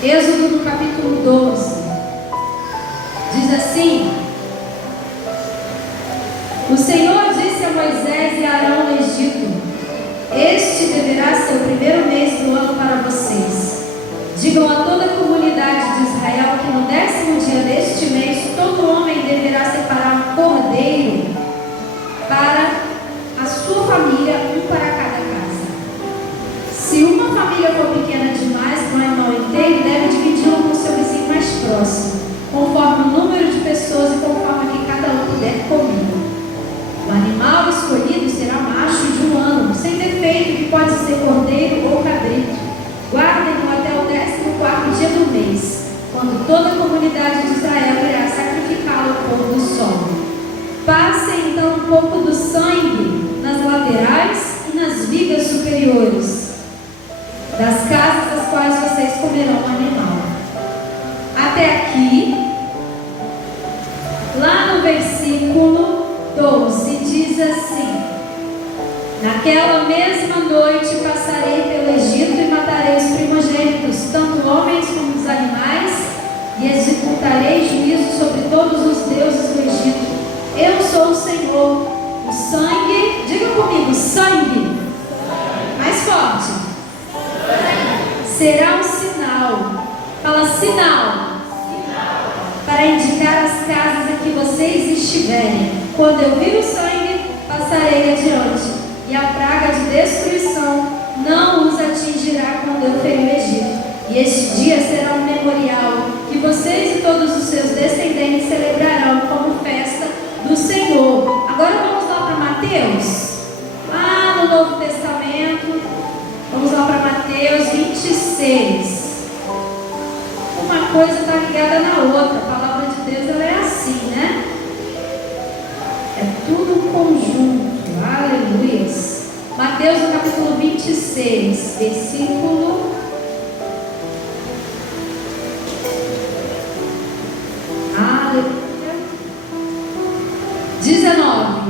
Êxodo no capítulo 12, diz assim: o Senhor disse a Moisés e a Arão no Egito: este deverá ser o primeiro mês do ano para vocês. Digam a toda a comunidade de Israel que no 10º dia deste mês todo homem deverá separar um cordeiro para a sua família, um para cada casa. Se uma família for pequena demais para um animal inteiro, deve dividi-lo com seu vizinho mais próximo, conforme o número de pessoas e conforme que cada um puder comer. O animal escolhido será macho de 1 ano, sem defeito, que pode ser cordeiro ou cabrito. Guardem-no até o 14º dia do mês, quando toda a comunidade de Israel irá sacrificá-lo ao pôr do sol. Passem então um pouco do sangue nas laterais e nas vigas superiores das casas das quais vocês comerão o animal. Até aqui, lá no versículo 12, diz assim: naquela mesma noite passarei pelo Egito e matarei os primogênitos, tanto homens como os animais, e executarei juízo sobre todos os deuses do Egito. Eu sou o Senhor. O sangue, diga comigo, sangue. Mais forte. Será um sinal. Fala sinal. Para indicar as casas em que vocês estiverem. Quando eu vir o sangue, passarei adiante, e a praga de destruição não os atingirá quando eu ferir o Egito. E este dia será um memorial que vocês e todos os seus descendentes celebrarão como festa do Senhor. Agora vamos lá para Mateus, lá no Novo Testamento. Vamos lá para Mateus 26. Uma coisa está ligada na outra. A palavra de Deus, ela é assim, né? É tudo um conjunto. Aleluias. Mateus no capítulo 26, versículo 19.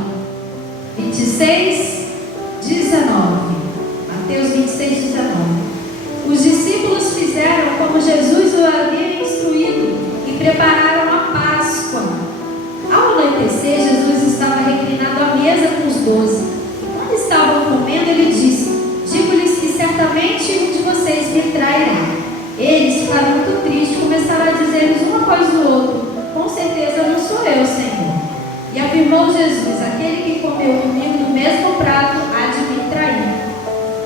26, 19. Mateus 26, 19. Os discípulos fizeram como Jesus o havia instruído e prepararam a Páscoa. Ao anoitecer, Jesus estava reclinado à mesa com os 12. E quando estavam comendo, ele disse: digo-lhes que certamente um de vocês me trairá. Eles ficaram muito tristes e começaram a dizer-lhes uma coisa do outro: com certeza não sou eu, Senhor. E afirmou Jesus: aquele que comeu comigo no mesmo prato há de me trair.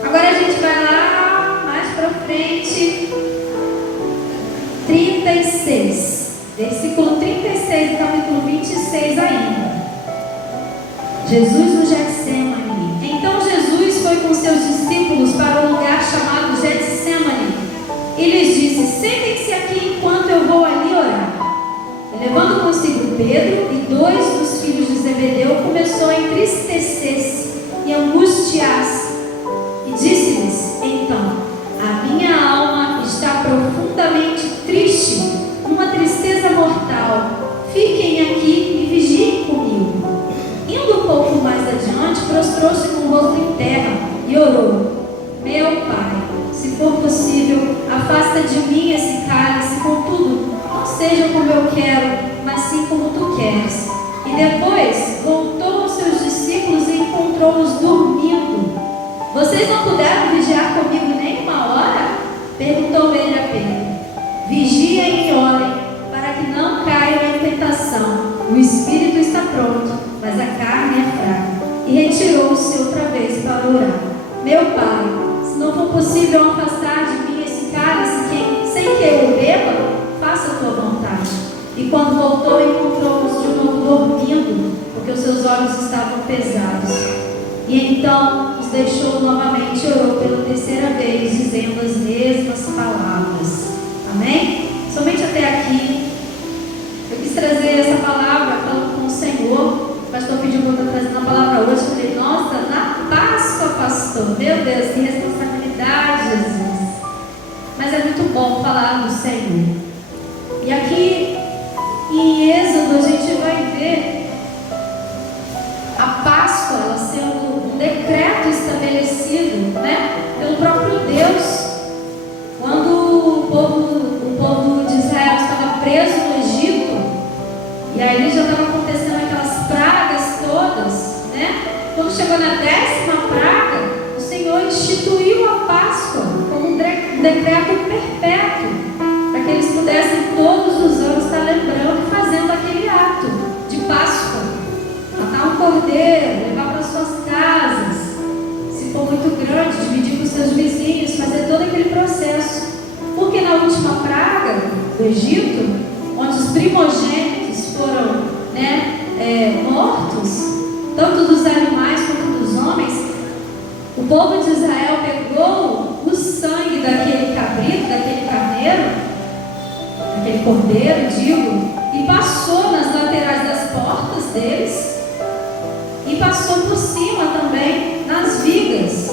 Agora a gente vai lá mais para frente, 36, versículo 36 do capítulo 26 ainda. Jesus no Getsemane. Então Jesus foi com seus discípulos para um lugar chamado Getsemane e lhes disse: sentem-se aqui enquanto eu vou ali orar. E levando consigo Pedro e 2 dos filhos de Zebedeu, começou a entristecer-se e angustiar-se. E disse-lhes: então, a minha alma está profundamente triste, uma tristeza mortal. Fiquem aqui e vigiem comigo. Indo um pouco mais adiante, prostrou-se com o rosto em terra e orou: meu Pai, se for possível, afasta de mim esse cálice, contudo, não seja como eu quero, mas sim como tu queres. E depois voltou aos seus discípulos e encontrou-os dormindo. Vocês não puderam vigiar comigo nem uma hora? Perguntou ele a Pedro. Vigiem e orem, para que não caiam em tentação. O espírito está pronto, mas a carne é fraca. E retirou-se outra vez para orar. Meu Pai, se não for possível afastar de mim esse cálice, sem que eu o beba, faça a tua vontade. E quando voltou, encontrou-os de novo dormindo, porque os seus olhos estavam pesados. E então os deixou novamente e orou pela terceira vez, dizendo as mesmas palavras. Amém? Somente até aqui. Eu quis trazer essa palavra falando com o Senhor. O pastor pediu para eu estar trazendo a palavra hoje. Eu falei: nossa, na Páscoa, pastor. Meu Deus, que responsabilidade, Jesus. Mas é muito bom falar do Senhor. E aqui em Êxodo a gente vai ver a Páscoa ela sendo um decreto estabelecido, né, pelo próprio Deus. Quando o povo grande, dividir com os seus vizinhos, fazer todo aquele processo. Porque na última praga do Egito, onde os primogênitos foram, mortos, tanto dos animais quanto dos homens, o povo de Israel pegou o sangue daquele cabrito, daquele carneiro, daquele cordeiro, e passou nas laterais das portas deles e passou por cima também nas vigas.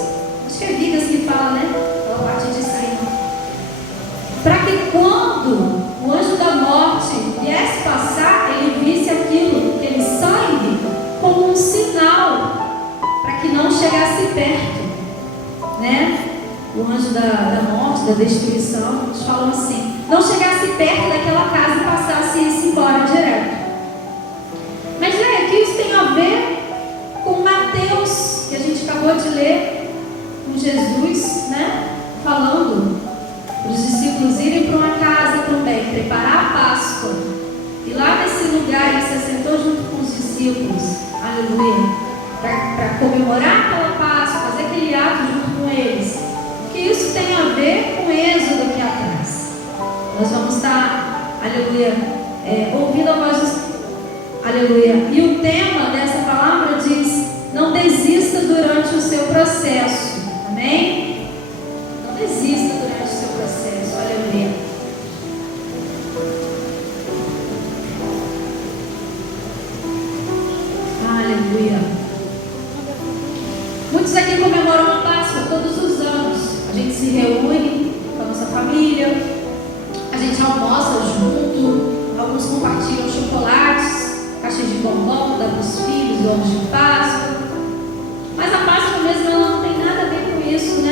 Acho que é vigas que fala, né? A parte de cima. Para que quando o anjo da morte viesse passar, ele visse aquele sangue, como um sinal para que não chegasse perto, O anjo da morte, da destruição, eles falam assim: não chegasse perto daquela casa e passasse e se embora direto. Mas que isso tem a ver com Mateus, que a gente acabou de ler, com Jesus, falando para os discípulos irem para uma casa também, preparar a Páscoa. E lá nesse lugar ele se assentou junto com os discípulos, aleluia, para comemorar aquela Páscoa, fazer aquele ato junto com eles. Que isso tem a ver com Êxodo aqui atrás. Nós vamos estar, aleluia, ouvindo a voz aleluia. E o tema dessa palavra diz: não desista durante o seu processo. Amém? Não desista durante o seu processo. Aleluia. Aleluia. Muitos aqui comemoram a Páscoa todos os anos. A gente se reúne com a nossa família, a gente almoça junto, alguns compartilham chocolates, caixas de bombom, dá para os filhos, ovos de Páscoa. Mas a Páscoa mesmo ela não tem nada a ver com isso,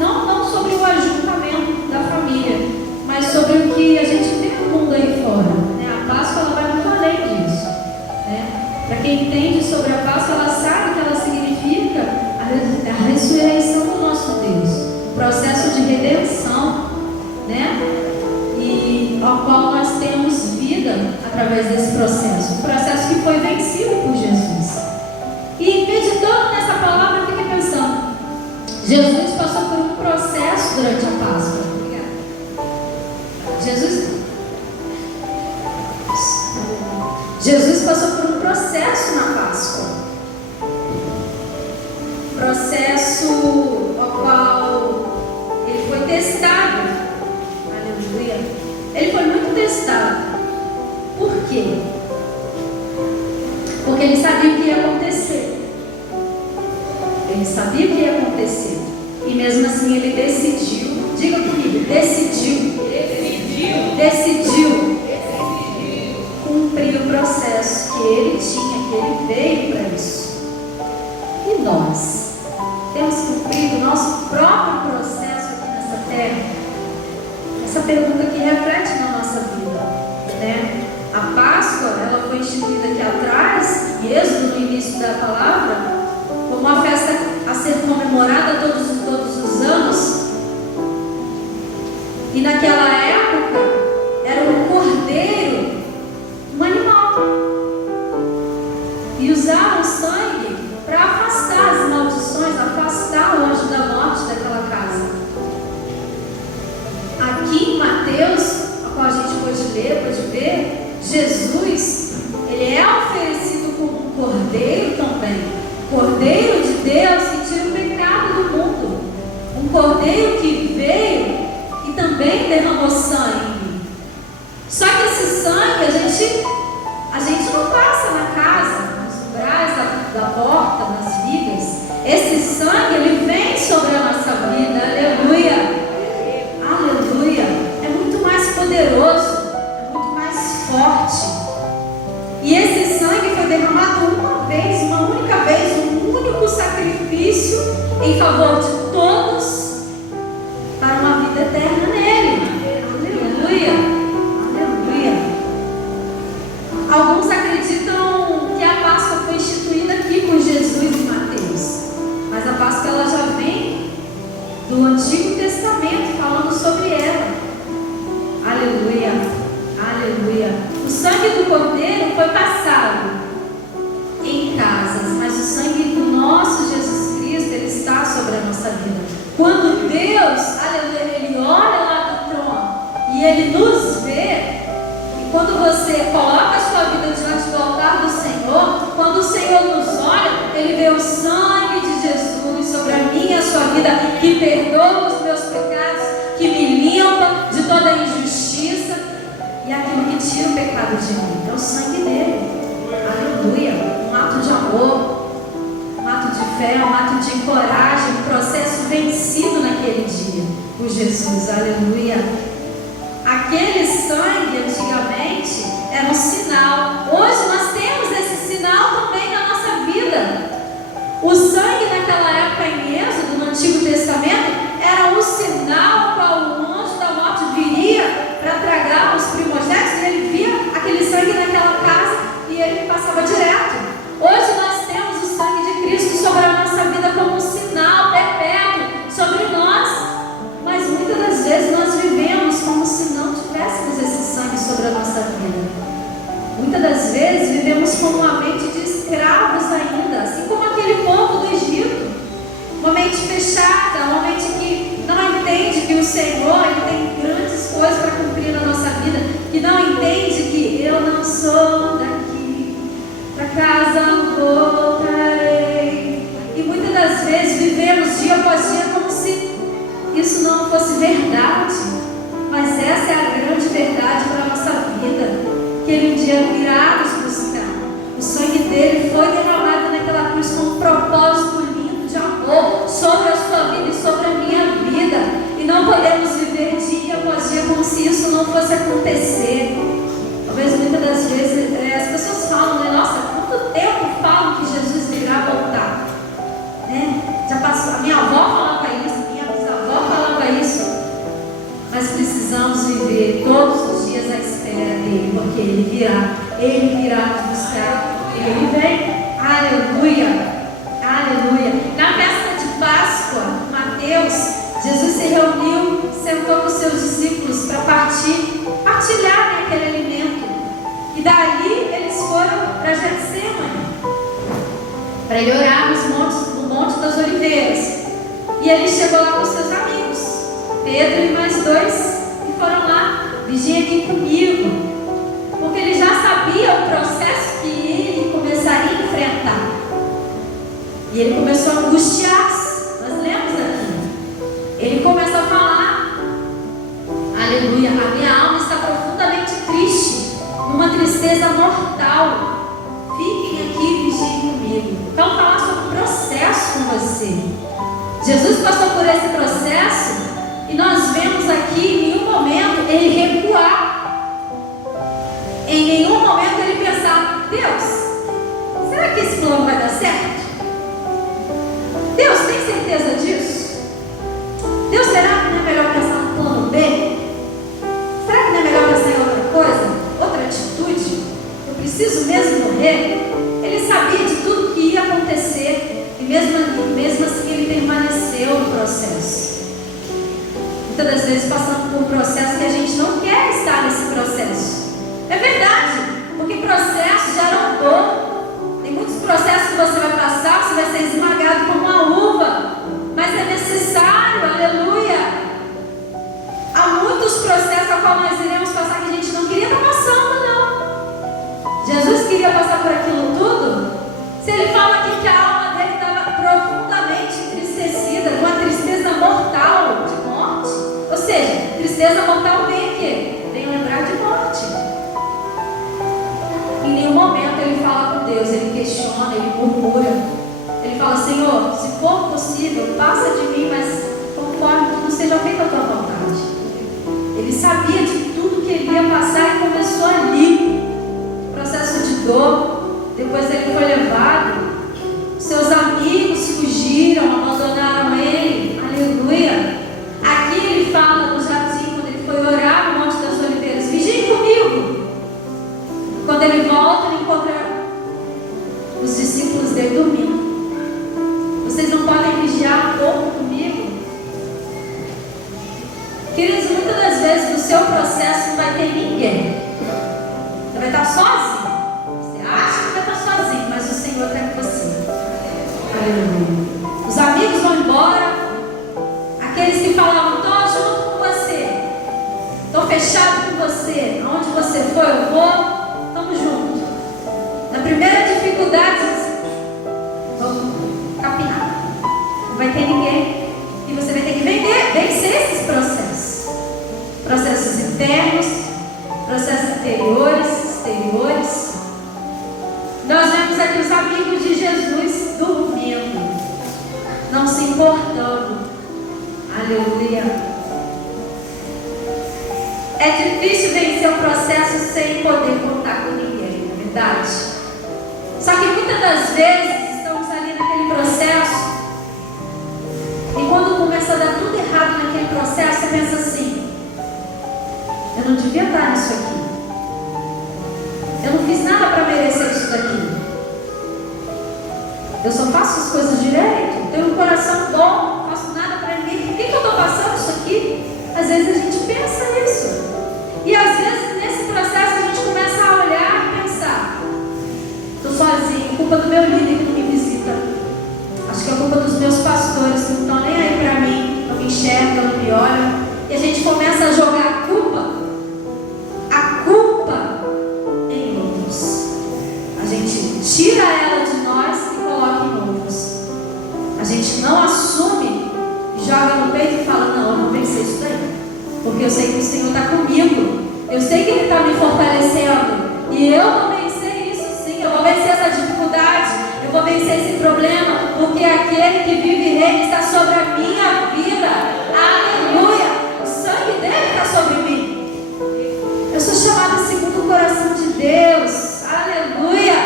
Não sobre o ajuntamento da família, mas sobre o que a gente vê no mundo aí fora. A Páscoa ela vai muito além disso. Para quem entende sobre a Páscoa, ela sabe que ela significa a ressurreição do nosso Deus. Processo de redenção, e ao qual nós temos vida através desse processo, um processo que foi vencido por Jesus. E meditando nessa palavra, eu fiquei pensando, Jesus passou por um processo durante a Páscoa. Obrigada. Jesus passou por um processo na Páscoa, processo ao qual ele foi testado. Aleluia. Ele foi muito testado. Por quê? Porque ele sabia o que ia acontecer. Ele sabia o que ia acontecer. E mesmo assim ele decidiu. Diga comigo, decidiu cumprir o processo que ele tinha, que ele veio para isso. E nós temos cumprido o nosso próprio processo aqui nessa terra? Essa pergunta que reflete na nossa vida, A Páscoa, ela foi instituída aqui atrás, em Êxodo, no início da palavra, como uma festa a ser comemorada todos os anos. E naquela época, era um cordeiro, um animal. E usaram o sangue para afastar as maldições, afastar o anjo da morte daquela casa. Aqui em Mateus, a qual a gente pode ler, pode ver, Jesus, ele é oferecido como um cordeiro também. Cordeiro de Deus que tira o pecado do mundo. Um cordeiro que veio e também derramou sangue. Só que esse sangue a gente não passa na casa, nos umbrais da porta, nas vidas. Esse sangue, ele vem sobre a nossa vida. Aleluia. Aleluia. É muito mais poderoso, é muito mais forte. E esse sangue foi derramado uma vez, uma única vez, um único sacrifício em favor de todos, para uma vida eterna nele. Aleluia. Aleluia. Alguns acreditam que a Páscoa foi instituída aqui por Jesus em Mateus, mas a Páscoa ela já vem do Antigo Testamento, falando sobre ela. Aleluia. Aleluia. O sangue do cordeiro foi passado em casas, mas o sangue do nosso Jesus Cristo, ele está sobre a nossa vida. Quando Deus, aleluia, Ele olha lá do trono e Ele nos vê, e quando você coloca a sua vida diante do altar do Senhor, quando o Senhor nos olha, Ele vê o sangue de Jesus sobre a minha e a sua vida, que perdoa os meus pecados, que me limpa de toda injustiça e aquilo que tira o pecado de mim. É o sangue dele. Aleluia. Um ato de amor, um ato de fé, um ato de coragem, um processo vencido naquele dia por Jesus. Aleluia. Aquele sangue antigamente era um sinal. Hoje nós temos esse sinal também na nossa vida. O sangue naquela época em Êxodo, no Antigo Testamento, era um sinal qual o anjo da morte viria para tragar os primogênitos, e ele via aquele sangue naquela casa e ele passava direto. Hoje nós temos o sangue de Cristo sobre a nossa vida como um sinal perpétuo sobre nós, mas muitas das vezes nós vivemos como se não tivéssemos esse sangue sobre a nossa vida. Muitas das vezes vivemos com uma mente de escravos ainda, assim como aquele povo do Egito, uma mente fechada, uma mente que não entende que o Senhor Ele tem grandes coisas para cumprir na nossa vida, que não entende que eu não sou daqui, para casa voltarei. E muitas das vezes vivemos dia após dia como se isso não fosse verdade, mas essa é a grande verdade para a nossa vida, que Ele um dia virá nos buscar. O sangue dele foi derramado naquela cruz com um propósito lindo de amor sobre a sua vida e sobre a minha vida, e não podemos viver dia após dia como se isso não fosse acontecer. Talvez muitas das vezes as pessoas falam, né? Nossa, quanto tempo falam que Jesus virá voltar, né? Já passou, a minha avó falava isso, minha bisavó falava isso, mas precisamos viver todos os dias à espera dele, porque ele virá nos buscar, ele vem. Aleluia, aleluia. Na festa de Páscoa, Mateus, Jesus se reuniu, sentou com os seus discípulos para partilhar aquele alimento, e dali eles foram para Getsemane para ele orar no Monte das Oliveiras. E ele chegou lá com seus amigos, Pedro e mais dois, e foram lá: vigiem aqui comigo, porque ele já sabia o processo que ele começaria a enfrentar. E ele começou a angustiar-se. Nós lemos aqui. Ele começou a falar: aleluia, a minha alma está profundamente triste, numa tristeza mortal. Fiquem aqui e vigiem comigo. Então, falar sobre o processo com você. Jesus passou por esse processo, e nós vemos aqui em nenhum momento ele recuar. Em nenhum momento ele pensar: Deus, será que esse plano vai dar certo? Deus, tem certeza disso? Deus, será que não é melhor pensar no plano B? Será que não é melhor pensar em outra coisa? Outra atitude? Eu preciso mesmo morrer? Ele sabia de tudo que ia acontecer, e mesmo assim ele permaneceu no processo. Muitas das vezes passando por um processo que a gente não quer estar nesse processo. É verdade, porque processo gera dor. Tem muitos processos que você vai passar, você vai ser esmagado como uma uva, mas é necessário, aleluia. Há muitos processos a qual nós iremos passar que a gente não queria estar passando, não. Jesus queria passar por aquilo tudo. Se ele fala aqui que a alma dele estava profundamente entristecida, com uma tristeza mortal, de morte, ou seja, tristeza mortal vem aqui, vem lembrar de morte. Em nenhum momento ele fala com Deus, ele questiona, ele murmura. Ele fala: Senhor, se for possível, passa de mim, mas conforme tudo seja feito a tua vontade. Ele sabia de tudo que ele ia passar e começou ali. Processo de dor. Depois ele foi levado. Seus amigos fugiram, abandonaram ele. Aleluia. Aqui ele fala no jardim, quando ele foi orar no Monte das Oliveiras: vigiem comigo. Quando ele volta, ele encontra os discípulos dele dormindo. Vocês não podem vigiar um pouco comigo? Queridos, muitas das vezes no seu processo não vai ter ninguém. Você vai estar sozinho. Você acha que vai estar sozinho, mas o Senhor está com você. Aleluia. Os amigos vão embora, Estou fechado com você. Aonde você for, eu vou. Estamos juntos. Na primeira dificuldade, vamos capinar. Não vai ter ninguém. E você vai ter que vencer esses processos. Processos internos, processos interiores, exteriores. Nós vemos aqui os amigos de Jesus dormindo, não se importando. Aleluia. É difícil vencer o processo sem poder contar com ninguém, não é verdade? Só que muitas das vezes estamos ali naquele processo e quando começa a dar tudo errado naquele processo, você pensa assim: eu não devia estar nisso aqui. Eu não fiz nada para merecer isso daqui. Eu só faço as coisas direito, tenho um coração bom, não faço nada para ninguém. Por que eu estou passando isso aqui? Às vezes a gente pensa nisso. E às vezes nesse processo a gente começa a olhar e pensar: estou sozinho, culpa do meu líder que não me visita. Acho que é culpa dos meus pastores que não estão nem aí para mim, não me enxergam, não me olham. E a gente começa a jogar a culpa em outros. A gente tira ela de nós e coloca em outros. A gente não assume, joga no peito e fala: não, eu não pensei isso daí, porque eu sei que o Senhor está comigo, eu sei que Ele está me fortalecendo, e eu vou vencer isso sim, eu vou vencer essa dificuldade, eu vou vencer esse problema, porque aquele que vive e reina está sobre a minha vida. Aleluia! O sangue dele está sobre mim. Eu sou chamada segundo o coração de Deus. Aleluia!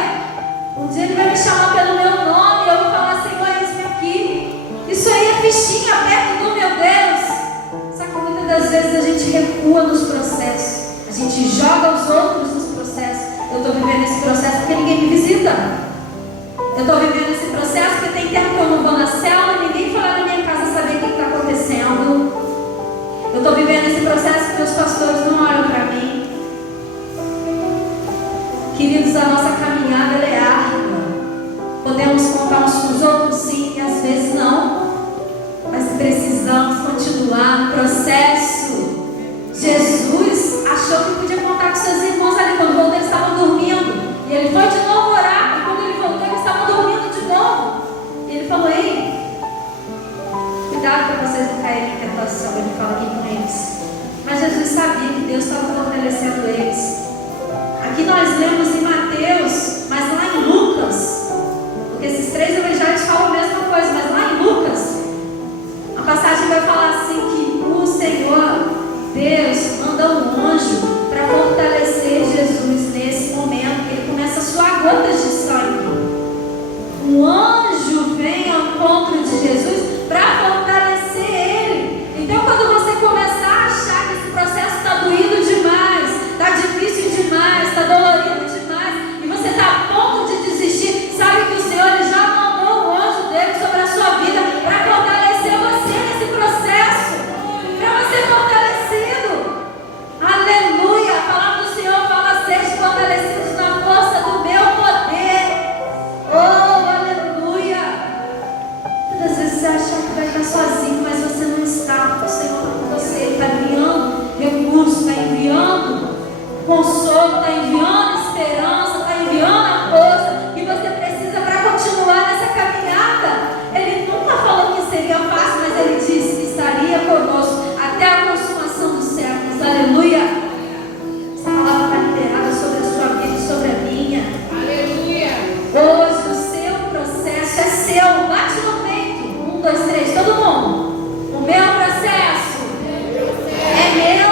Um dia Ele vai me chamar pelo meu nome e eu vou falar: Senhor, eis-me aqui. Isso aí é fichinha perto do meu Deus. Só que muitas das vezes a gente recua nos processos, a gente joga os outros nos processos. Eu estou vivendo esse processo porque ninguém me visita. Eu estou vivendo esse processo porque tem tempo que eu não vou na célula e ninguém foi lá na minha casa saber o que está acontecendo. Eu estou vivendo esse processo porque os pastores não olham para mim. Queridos, a nossa caminhada ela é árdua. Podemos contar uns com os outros sim, e às vezes não. Mas precisamos continuar no processo. Jesus achou que podia contar com seus irmãos ali quando voltou, eles estavam dormindo. E ele foi de novo orar. E quando ele voltou, eles estavam dormindo de novo. E ele falou: ei, cuidado para vocês não caírem em tentação. Ele fala aqui com eles. Mas Jesus sabia que Deus estava fortalecendo eles. Aqui nós lemos em Mateus, mas lá em Lucas, porque esses três evangelhos falam a mesma coisa, mas lá em Lucas, a passagem vai falar assim que o Senhor, Deus, manda um anjo para fortalecer Jesus nesse momento, que ele começa a suar gotas de sangue. Um anjo vem ao encontro de Jesus para fortalecer ele. Então, quando você começar a achar que esse processo está doído demais, está difícil demais, está dolorido demais, e você está a ponto de desistir, sabe que o Senhor ele já mandou o anjo dele sobre a sua vida para fortalecer você nesse processo, para você ser fortalecido. Aleluia! A palavra do Senhor fala: sejam fortalecidos na força do meu poder. Oh, aleluia! Muitas vezes você acha que vai estar sozinho, mas você não está. O Senhor está com você, Ele está enviando recursos, está enviando consolo, está enviando esperança, está enviando a força que você precisa para continuar nessa caminhada. Ele nunca falou que seria fácil, mas Ele disse que estaria conosco até a consumação dos séculos. Aleluia! Essa palavra está liberada sobre a sua vida e sobre a minha. Aleluia! Hoje o seu processo é seu. Bate no peito. 1, 2, 3, todo mundo. O meu processo é meu.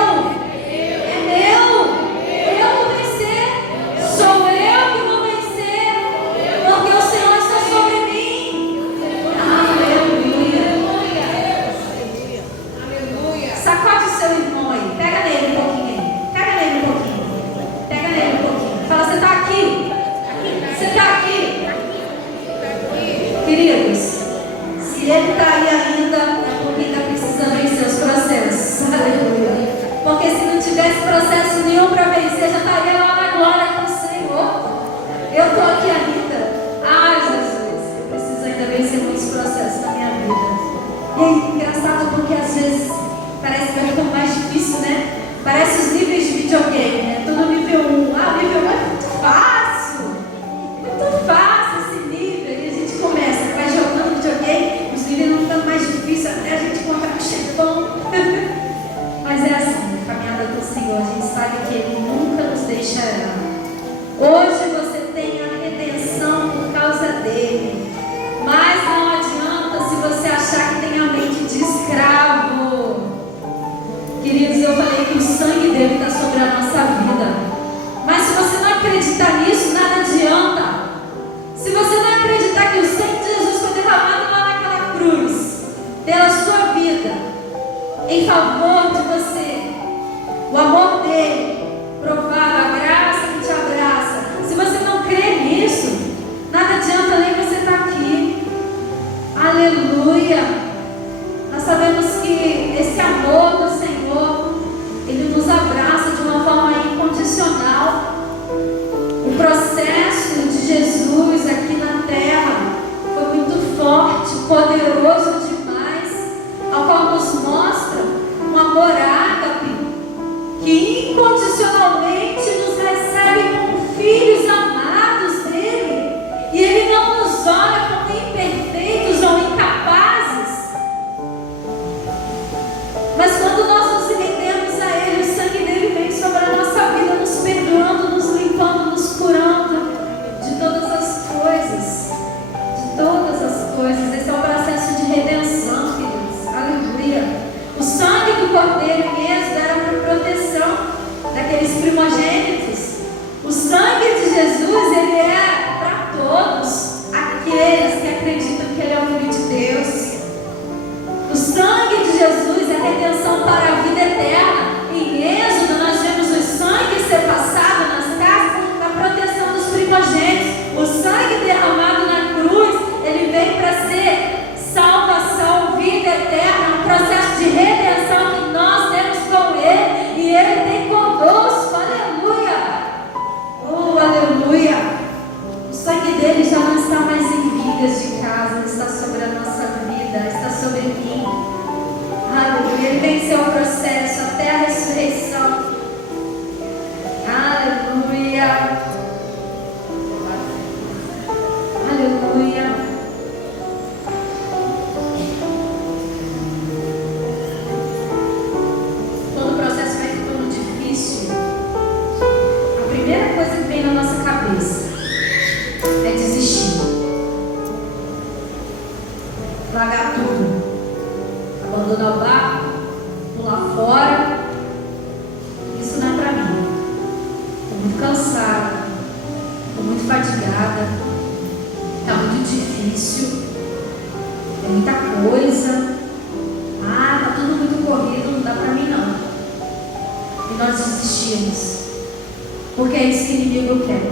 Queridos, se ele está aí ainda, é porque ainda precisa vencer os processos. Aleluia. Porque se não tivesse processo nenhum para vencer, já estaria lá na glória com o Senhor. Eu estou aqui ainda. Ai, Jesus, eu preciso ainda vencer muitos processos na minha vida. E é engraçado porque às vezes parece que vai ficando mais difícil, né? Parece os níveis de videogame, né? Tô no nível 1. O nível 1 é muito fácil. Muito fácil esse nível. E a gente começa, vai jogando videogame, os níveis vão ficando mais difíceis até a gente encontrar o chefão. Mas é assim, a caminhada com o Senhor, a gente sabe que Ele nunca nos deixará. Hoje você tem a redenção por causa dEle. Mas não adianta se você achar que tem a mente de escravo. Queridos, eu falei que o sangue dele está sobre a nossa vida. Mas se você não acreditar nisso, nada adianta. Se você não acreditar que o sangue de Jesus foi derramado lá naquela cruz, pela sua vida, em favor de você, o amor dele, provado, a graça que te abraça. Se você não crê nisso, nada adianta nem você estar aqui. Aleluia! Nós sabemos que esse amor do Senhor, Ele nos abraça de uma forma incondicional. O processo de Jesus aqui na terra foi muito forte, poderoso demais, ao qual nos mostra um amor ágape, que incondicionalmente nos recebe como filhos amados dele, e Ele não nos olha como imperfeitos ou incapazes. Mas quando nós nos rendemos a Ele, o sangue dele vem sobre a nossa vida, nos perdoando, nos limpando, nos curando de todas as coisas. De todas as coisas. Esse é o processo de redenção, queridos. Aleluia. O sangue do Cordeiro mesmo era para proteção daqueles primogênitos. O sangue de Jesus, ele é para todos aqueles que acreditam que Ele é o Filho de Deus. O sangue de Jesus é redenção para a vida eterna. Em Êxodo nós vemos o sangue ser passado nas casas para proteção dos primogênitos. O sangue derramado na cruz, ele veio para ser salvação, vida eterna, um processo de redenção que nós temos com Ele e Ele tem conosco. Aleluia! Oh, aleluia! O sangue dele já não está mais em vigas de casa, ele está sobre a nossa vida, está sobre mim. Aleluia! Ele venceu o processo até a ressurreição. Aleluia! Aleluia! Quando o processo vai ficando difícil, a primeira coisa que vem na nossa cabeça é desistir, largar tudo, abandonar o barco, pular fora. Isso não é para mim. Estou muito cansada, estou muito fatigada, está muito difícil, é muita coisa, está tudo muito corrido, não dá para mim não. E nós desistimos, porque é isso que o inimigo quer.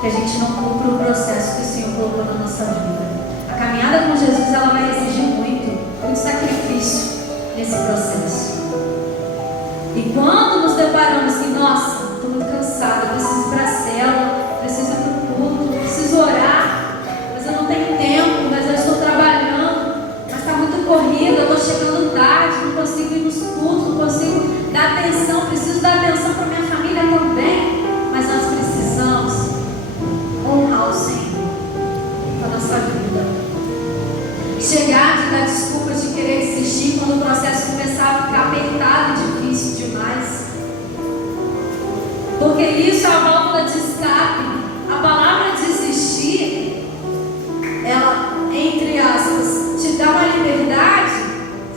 Que a gente não cumpra o processo que o Senhor colocou na nossa vida. A caminhada com Jesus, ela vai exigir muito sacrifício nesse processo. E quando nos deparamos assim, nossa, estou muito cansada, preciso ir para a célula, preciso ir para o culto, preciso orar, mas eu não tenho tempo, mas eu estou trabalhando, mas está muito corrido, eu estou chegando tarde, não consigo ir nos cultos, não consigo dar atenção, preciso dar atenção para minha família também, mas nós precisamos honrar o Senhor com a nossa vida. Chegar de dar desculpas, de querer desistir quando o processo começar a ficar apertado e difícil demais. Porque isso é a válvula de escape. A palavra desistir, ela, entre aspas, te dá uma liberdade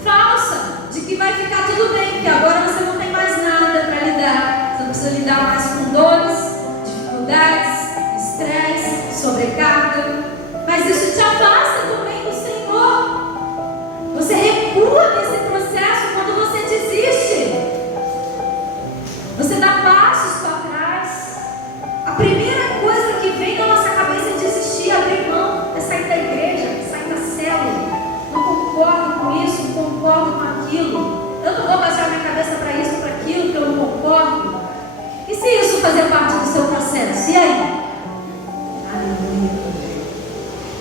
falsa de que vai ficar tudo bem, porque agora você não tem mais nada para lidar. Você não precisa lidar mais com dores, dificuldades, estresse, sobrecarga. Mas isso te afasta também do Senhor. Você recua nesse processo quando você desiste. Você dá passos para trás. A primeira coisa que vem na nossa cabeça é desistir, abrir mão, é sair da igreja, sair da célula. Não concordo com isso, não concordo com aquilo. Eu não vou baixar minha cabeça para isso, para aquilo que eu não concordo. E se isso fazer parte do seu processo? E aí? Aleluia.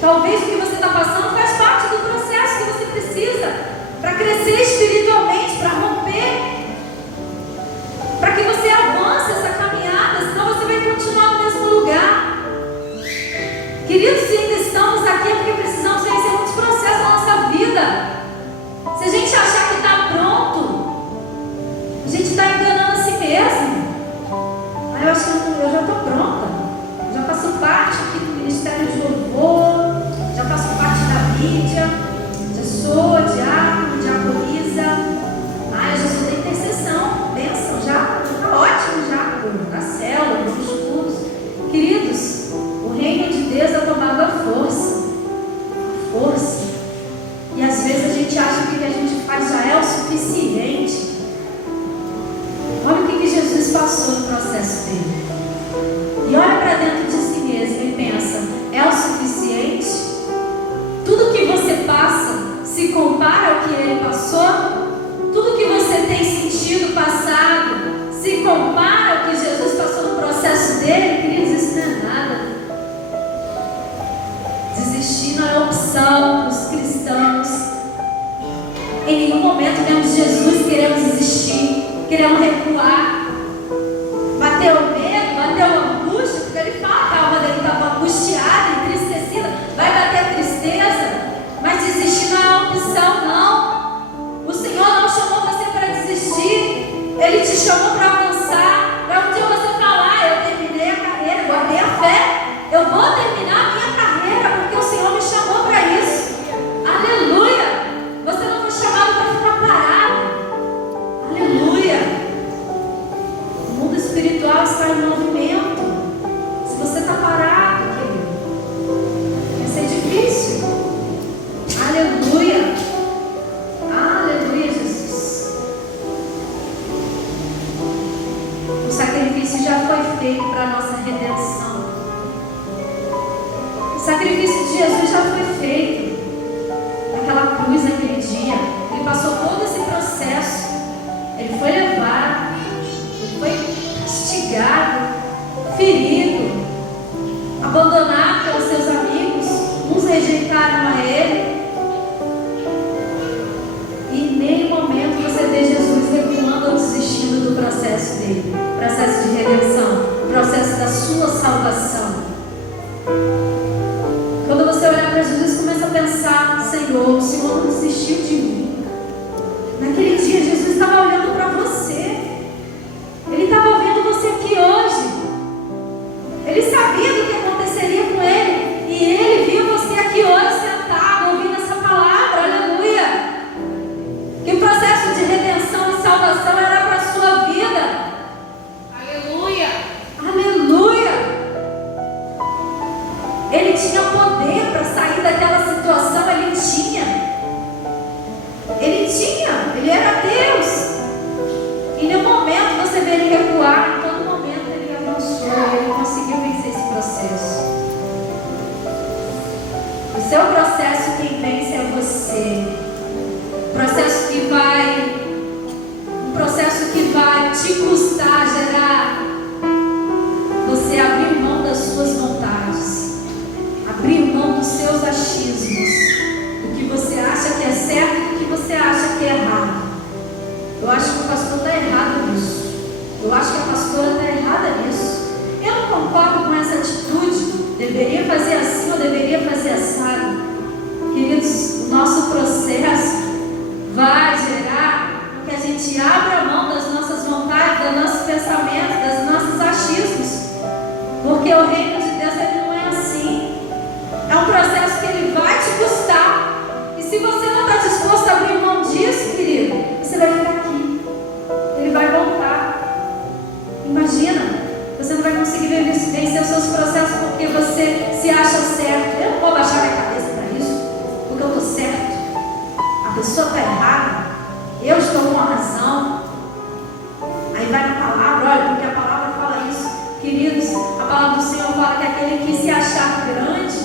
Talvez o que você está passando faz parte do processo que você precisa para crescer espiritualmente, para romper. acho que eu já estou pronta. Já faço parte aqui do Ministério de Louvor, já faço parte da mídia, já sou diácono, diaconisa. Eu já sou da intercessão, bênção, já está ótimo já, na célula, nos estudos. Queridos, o reino de Deus é tomado à força. Força. E às vezes a gente acha que o que a gente faz já é o suficiente. Olha o que Jesus passou no processo dele. E olha para dentro de si mesmo e pensa, é o suficiente? Tudo que você passa se compara ao que ele passou? Tudo que você tem sentido, passado, se compara ao que Jesus passou no processo dele? Queridos, isso não é nada. Desistir não é opção para os cristãos. Em nenhum momento vemos Jesus querendo desistir, querendo recuar. Bateu o medo, bateu a angústia, porque ele fala que a alma dele estava angustiada, entristecida. Vai bater a tristeza, mas desistir não é uma opção, não. O Senhor não chamou você para desistir. Ele te chamou para avançar. Para um dia você falar, eu terminei a carreira, guardei a fé. Eu vou terminar a minha carreira, porque o Senhor me chamou para isso. Aleluia! Você não foi chamado para ficar parado. Aleluia! O mundo espiritual está em movimento. Se você está parado, querido, vai ser difícil. Aleluia! Aleluia, Jesus. O sacrifício já foi feito para a nossa redenção. O sacrifício de Jesus já foi feito naquela cruz, naquele dia. Ele passou todo esse processo. Ele foi levado, ele foi castigado, ferido, abandonado pelos seus amigos. Uns rejeitaram a ele. E em nenhum momento você vê Jesus recuando ou desistindo do processo dele. Processo de redenção, processo da sua salvação. Quando você olhar para Jesus, começa a pensar, Senhor, o Senhor não desistiu de mim. Naquele dia Jesus estava olhando para você. Ele estava vendo você aqui hoje. Ele sabia do que aconteceria com ele. E ele viu você aqui hoje sentado, ouvindo essa palavra. Aleluia! Que o processo de redenção e salvação era para a sua vida. Aleluia! Aleluia! Ele tinha poder para sair daquela situação. Ele era Deus. Em nenhum momento você vê ele recuar. Em todo momento ele avançou. Ele conseguiu vencer esse processo. O seu processo, quem vence é você. Um processo que vai te custar, gerar você abrir mão das suas vontades, abrir mão dos seus achismos, do que você acha que é certo e do que você acha que é errado. Eu acho que o pastor está errado nisso. Eu acho que a pastora está errada nisso. Eu não concordo com essa atitude. Deveria fazer assim ou deveria fazer assado. Queridos, o nosso processo vai gerar que a gente abra mão das nossas vontades, dos nossos pensamentos, dos nossos achismos. Porque o reino de Deus ele não é assim. É um processo que ele vai te custar. E se você não está disposto a abrir mão disso, querido, você vai ficar aqui. Ele vai voltar. Imagina, você não vai conseguir vencer os seus processos porque você se acha certo. Eu não vou baixar minha cabeça para isso, porque eu estou certo. A pessoa está errada. Eu estou com a razão. Aí vai na palavra, olha, porque a palavra fala isso. Queridos, a palavra do Senhor fala que aquele que se achar grande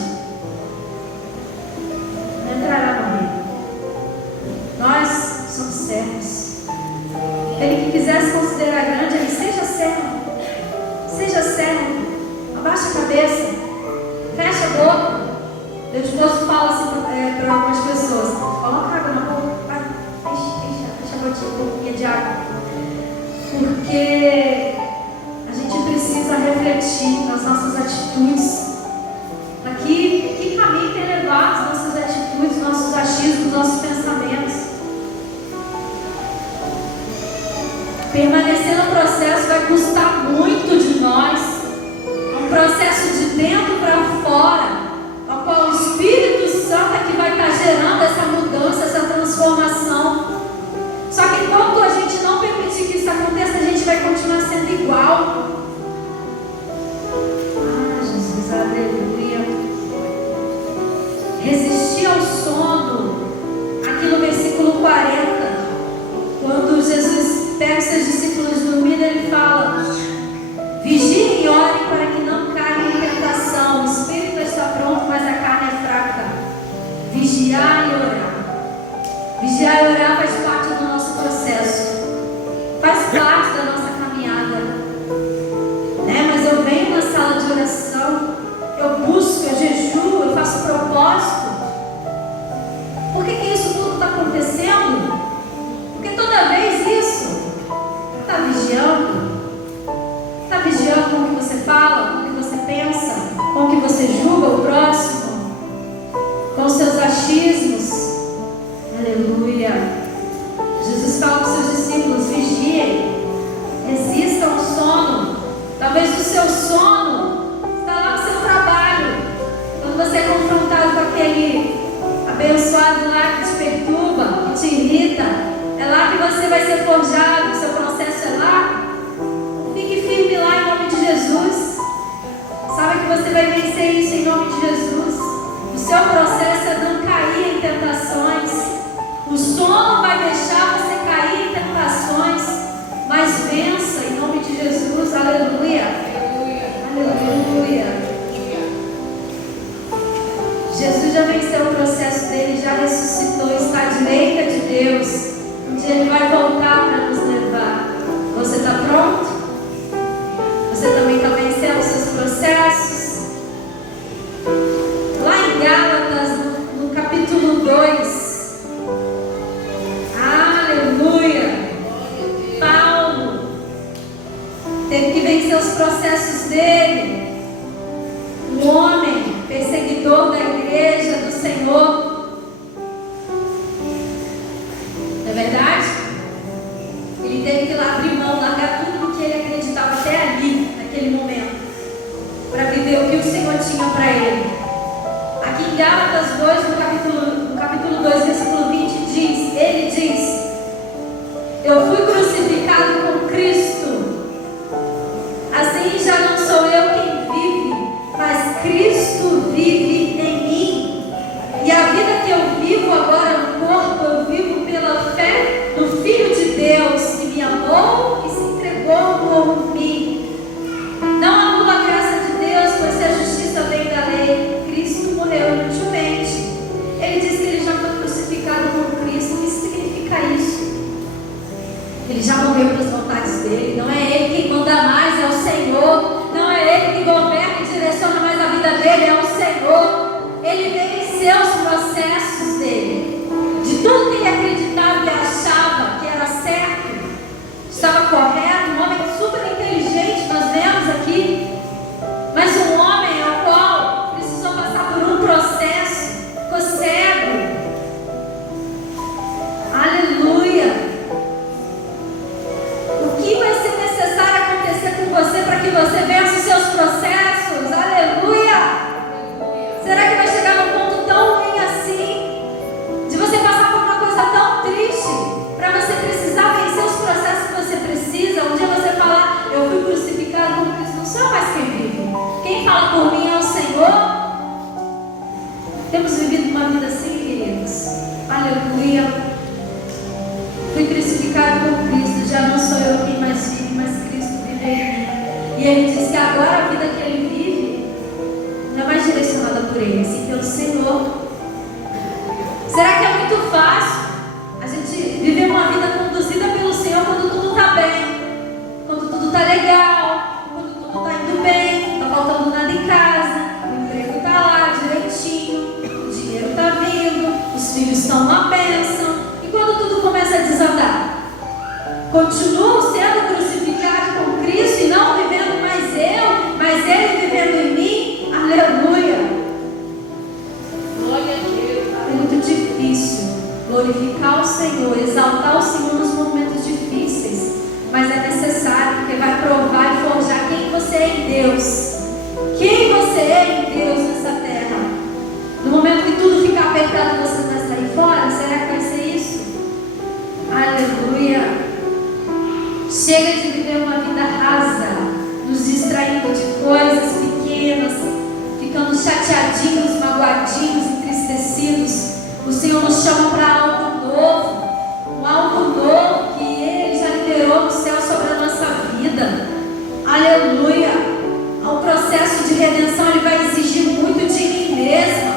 não entrará no reino. Nós somos servos. Aquele que quiser se considerar grande, ele seja servo. Seja servo. Abaixa a cabeça. Fecha a boca. Deus esposo fala assim para algumas pessoas: coloca água na boca. Vai, fecha a boquinha de água. Porque a gente precisa refletir nas nossas atitudes. Aqui, que caminho tem levado as nossas atitudes, nossos achismos, nossos pensamentos. Permanecer no processo vai custar muito de nós. nós. É um processo de dentro para fora, ao qual o Espírito Santo é que vai estar gerando essa mudança, essa transformação. Só que enquanto a gente não permitir que isso aconteça, a gente vai continuar sendo igual. Ah, Jesus, aleluia. Resistir ao sono. Aqui no versículo 40, quando Jesus pega os seus discípulos dormindo, ele fala: vigiem e orem para que não caiam em tentação. O espírito está pronto, mas a carne é fraca. Vigiar e orar. Vigiar e orar faz parte do nosso processo, faz parte da nossa caminhada, né? Mas eu venho na sala de oração, eu busco, eu jejuo, eu faço propósito. Por que isso tudo está acontecendo? Porque toda vez isso está vigiando. Está vigiando com o que você fala, com o que você pensa, com o que você julga o próximo, com os seus achismos. Aleluia. Jesus fala para os seus discípulos: vigiem, resistam ao sono. Talvez o seu sono está lá no seu trabalho, quando você é confrontado com aquele abençoado lá que te perturba, que te irrita. É lá que você vai ser forjado, o seu processo é lá. Fique firme lá em nome de Jesus. Sabe que você vai vencer isso em nome de Jesus. O seu processo é não cair em tentações. O sono vai deixar você cair em tentações, mas vença em nome de Jesus. Aleluia. Aleluia. Jesus já venceu o processo dele, já ressuscitou, está à direita de Deus. Um dia ele vai voltar para nos levar. Você está pronto? Você também está vencendo os seus processos? Lá em Gálatas, no capítulo 2, aleluia, Paulo teve que vencer os processos dele. Um homem perseguidor da igreja do Senhor. Não é verdade? Ele teve que lá abrir mão, largar tudo o que ele acreditava até ali, naquele momento, para viver o que o Senhor tinha para ele. Aqui em Gálatas 2, no capítulo 2, versículo 20, ele diz: eu fui crucificado com Cristo. Assim já não sou eu quem vive, mas Cristo vive em mim. E a vida que eu vivo agora no corpo, eu vivo pela fé no Filho de Deus, que me amou e se entregou por mim. Não anula a graça de Deus, pois se a justiça vem da lei, Cristo morreu inutilmente. Ele diz que ele já foi crucificado com Cristo. O que significa isso? Ele já morreu para as vontades dele. Não é ele quem manda mais, é o Senhor. Não é ele que governa e direciona mais a vida dele, é o Senhor. Ele venceu os processos dele. De tudo que ele acreditava e achava que era certo, estava correto. Um homem super inteligente, nós vemos aqui. Mas um homem ao qual precisou passar por um processo, ficou cego. Aleluia. O que vai ser necessário acontecer com você para que você vença os seus processos? Aleluia. Será que vai chegar num ponto tão ruim assim, de você passar por uma coisa tão triste, para você precisar vencer os processos que você precisa? Um dia você falar: eu fui crucificado com Cristo, não sou mais quem vive. Quem fala por mim é o Senhor. Temos vivido uma vida assim, queridos. Aleluia. Fui crucificado com Cristo, já não sou eu quem mais vive, mas Cristo vive em mim. E ele diz que agora a vida que ele vive não é mais direcionada por ele, sim pelo Senhor. Será que é muito fácil a gente viver uma vida conduzida pelo Senhor quando tudo está bem, quando tudo está legal, quando tudo está indo bem, não está faltando nada em casa, o emprego está lá direitinho, o dinheiro está vindo, os filhos estão uma bênção? E quando tudo começa a desandar? Continuo sendo crucificado com Cristo e não vivendo mais eu, mas Ele vivendo em mim? Aleluia. Glória a Deus. É muito difícil glorificar o Senhor, exaltar o Senhor nos momentos difíceis, mas é necessário, porque vai provar e forjar quem você magoadinhos, entristecidos. O Senhor nos chama para algo novo, um algo novo que Ele já liberou no céu sobre a nossa vida. Aleluia! O processo de redenção, ele vai exigir muito de mim mesma.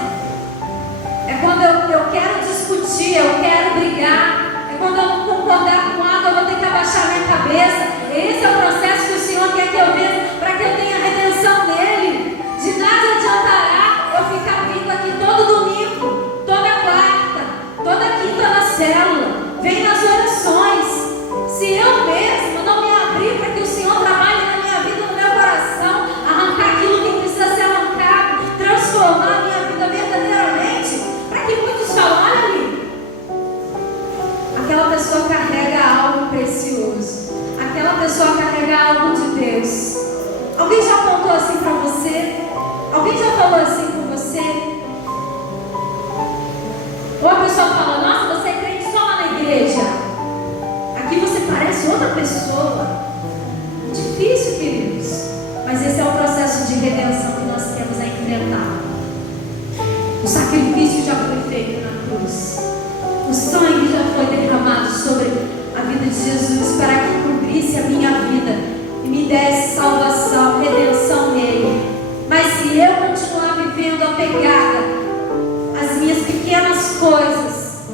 É quando eu quero discutir, eu quero brigar. É quando eu não concordar com algo, eu vou ter que abaixar minha cabeça. Esse é o processo que o Senhor quer que eu veja, para que eu tenha redenção nele. De nada adiantará eu ficar vindo aqui todo domingo, toda quarta, toda quinta na célula, vem nas orações, se eu mesmo não me abrir para que o Senhor trabalhe na minha vida, no meu coração, arrancar aquilo que precisa ser arrancado, transformar a minha vida verdadeiramente, para que muitos falam, olha ali, aquela pessoa carrega algo precioso, aquela pessoa carrega algo de Deus. Alguém já apontou assim para você? Alguém já falou assim com você? Ou a pessoa fala, nossa, você é crente só lá na igreja. Aqui você parece outra pessoa. Difícil, queridos. Mas esse é o processo de redenção que nós temos a enfrentar. O sacrifício já foi feito na cruz. O sangue já foi derramado sobre a vida de Jesus para que cobrisse a minha vida e me desse salvação, redenção nele. Mas se eu continuar vivendo apegada às minhas pequenas coisas,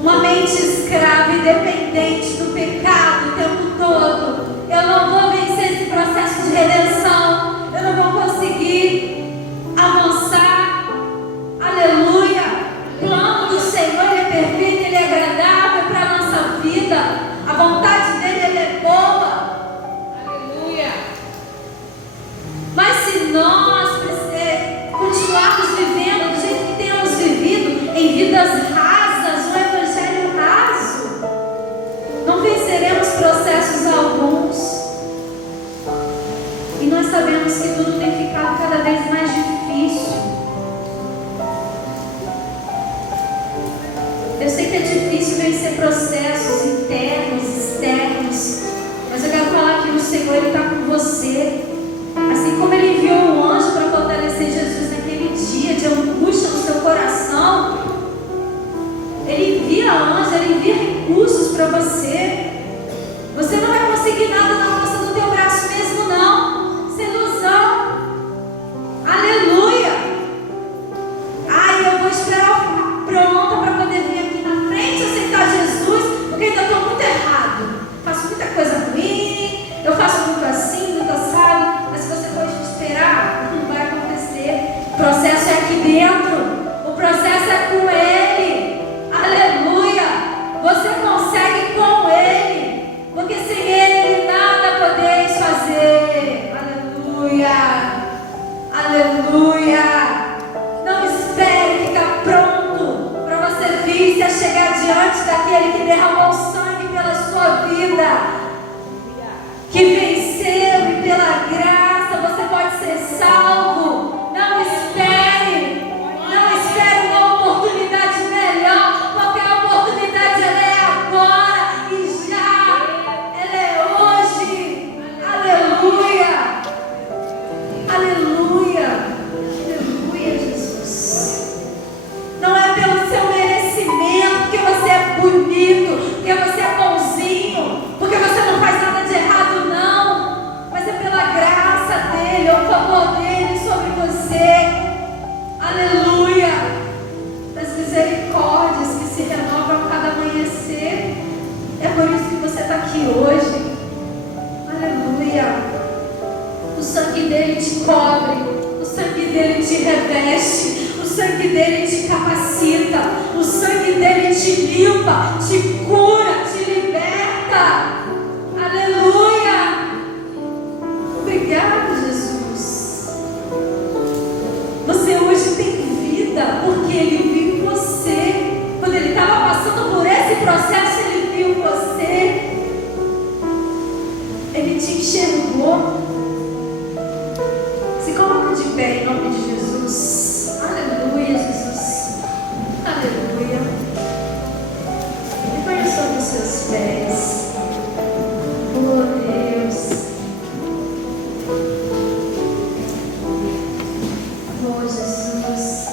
uma mente escrava e dependente do pecado o tempo todo, eu não vou vencer esse processo de redenção, eu não vou conseguir avançar. Aleluia! O plano do Senhor, ele é perfeito, ele é agradável para a nossa vida, a vontade dele, ele é boa. Aleluia! Mas se nós continuarmos vivendo do jeito que temos vivido, em vidas rasas, um evangelho raso, não venceremos processos alguns. E nós sabemos que tudo tem ficado cada vez mais difícil. Eu sei que é difícil vencer processos internos, externos, mas eu quero falar que o Senhor, ele está com você. Assim como ele enviou um anjo para fortalecer Jesus naquele dia de angústia no seu coração, ele envia anjos, ele envia recursos para você. Você não vai conseguir nada na força do teu braço mesmo, não. Sem ilusão. Aleluia. Ai, eu vou esperar eu ficar pronta para poder vir aqui na frente aceitar Jesus, porque ainda estou muito errado. Faço muita coisa ruim, eu faço muito assim, muito assado. Mas se você for esperar, não vai acontecer. O processo é aqui dentro. O processo é com Ele. Aleluia. Você consegue com Ele, porque sem Ele nada podeis fazer. Aleluia. Aleluia. Não espere ficar pronto para você vir e chegar diante daquele que derramou sangue pela sua vida, que venceu, e pela graça você pode ser salvo. Não espere uma oportunidade melhor, porque a oportunidade ela é agora e já, ela é hoje. Aleluia, aleluia, aleluia, Jesus. Não é pelo seu merecimento, porque você é bonito, porque você é bonzinho, porque você não faz nada de errado, não, mas é pela graça dele, o favor dele sobre você. Aleluia. Das misericórdias que se renovam a cada amanhecer. É por isso que você está aqui hoje. Aleluia. O sangue dele te cobre, o sangue dele te reveste, o sangue dele te capacita, o sangue dele te limpa, te cura, te liberta. Aleluia. Obrigado, Jesus. Você hoje tem vida porque Ele viu em você. Quando Ele estava passando por esse processo, Ele viu você. Ele te enxergou. Se coloca de pé em nome de Jesus. Aleluia, Jesus. Aleluia. E põe sobre os seus pés. Oh, Deus. Oh, Jesus.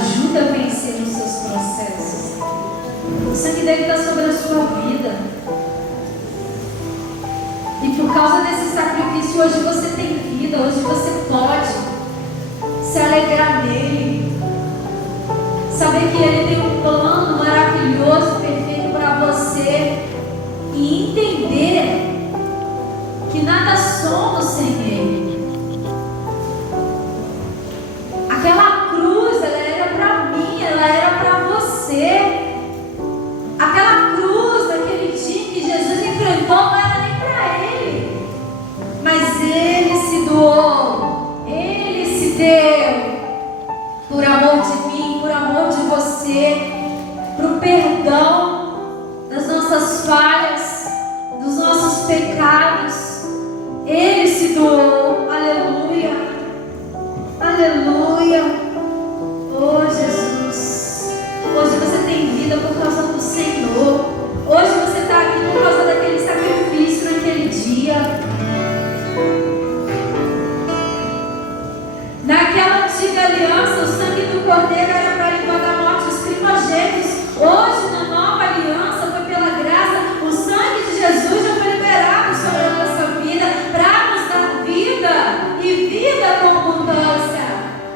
ajuda a vencer os seus processos. O sangue dele está sobre a sua vida. E por causa desse sacrifício, hoje você tem vida, hoje você pode se alegrar nele. Saber que ele tem um plano maravilhoso, perfeito para você. E entender que nada somos sem ele. Aquela cruz, ela era para mim, ela era para você. Aquela cruz daquele dia que Jesus enfrentou não era nem para ele, mas ele se doou, ele se deu por amor de mim, por amor de você, para o perdão das nossas falhas, dos nossos pecados. Ele se doou. Aleluia, aleluia. Oh Jesus, hoje você tem vida por causa do Senhor. Hoje você está aqui por causa daquele sacrifício naquele dia. Naquela antiga aliança, o sangue do Cordeiro era para limpar da morte os primogênitos. Hoje, na nova aliança, foi pela graça, o sangue de Jesus já foi liberado sobre a nossa vida para nos dar vida e vida com abundância.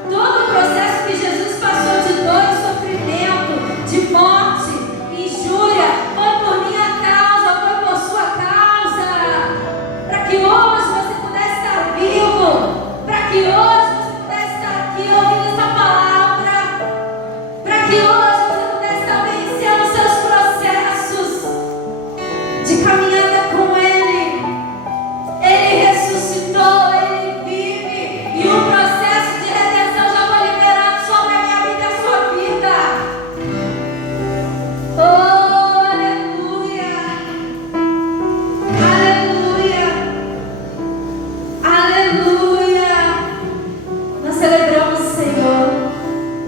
Todo o processo que Jesus passou de dor e sofrimento, de morte, injúria, foi por minha causa, foi por sua causa, para que hoje você pudesse estar vivo, para que hoje você pudesse estar aqui ouvindo essa palavra, para que hoje você pudesse estar vencendo os seus processos de caminhada com Ele. Ele ressuscitou, Ele vive, e o processo de redenção já foi liberado sobre a minha vida e a sua vida. Oh, aleluia, aleluia, aleluia. Nós celebramos o Senhor,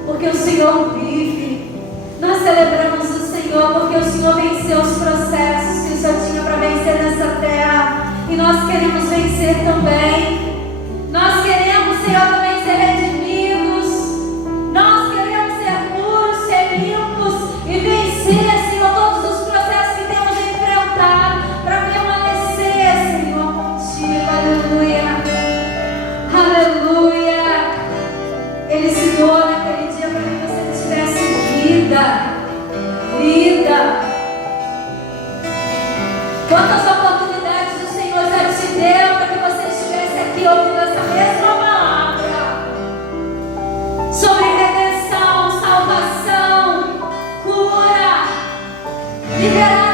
porque o Senhor vive. Nós celebramos o Senhor, porque o Senhor venceu os processos que o Senhor tinha para vencer nessa terra. E nós queremos vencer também. Nós queremos, Senhor, também ser redimidos. Nós queremos ser puros, ser limpos e vencer, Senhor, todos os processos que temos enfrentado para permanecer, Senhor, contigo. Aleluia, aleluia. Ele se doou naquele dia para que você tivesse vida. Vida. Quantas oportunidades o Senhor já te deu para que você estivesse aqui ouvindo essa mesma palavra sobre redenção, salvação, cura, liberação.